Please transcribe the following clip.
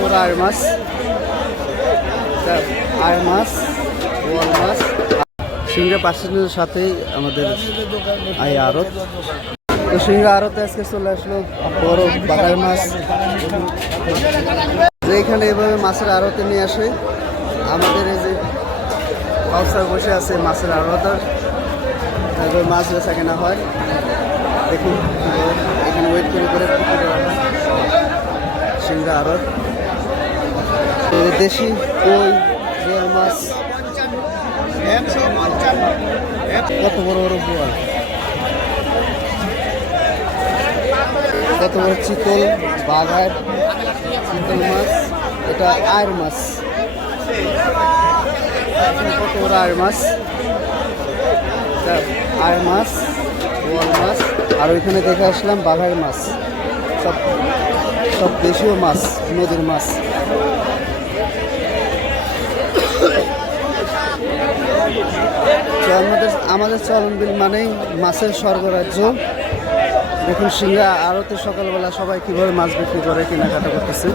বড় আর মাছ, বোয়াল মাছ। সিংড়া পাশের সাথেই আমাদের আড়ত। তো সিংড়া আড়তে আজকে চলে আসলো বড় বাগার মাছ, যে এখানে এভাবে মাছের আড়তে নিয়ে আসে। আমাদের এই যে কাউসার বসে আছে মাছের আড়তার, তারপর মাছ বেচা কেনা হয়। দেখুন এখানে ওয়েট করে করে সিংড়া আড়ত। দেশি কই, বোয়াল মাছ, কত বড় বড় বোয়াল, কত বড় চিতল, বাঘার চিতল মাছ। এটা আয়ের মাছ, কত বড় আয়ের মাছ, আয়ের মাছ, বোয়াল মাছ। আর ওইখানে দেখে আসলাম বাঘার মাছ, সব সব দেশীয় মাছ, নদীর মাছ। তো আমাদের চরণবিল মানেই মাছের স্বর্গরাজ্য। দেখুন সিংড়া আড়তে সকালবেলা সবাই কীভাবে মাছ বিক্রি করে, কেনাকাটা করতেছে।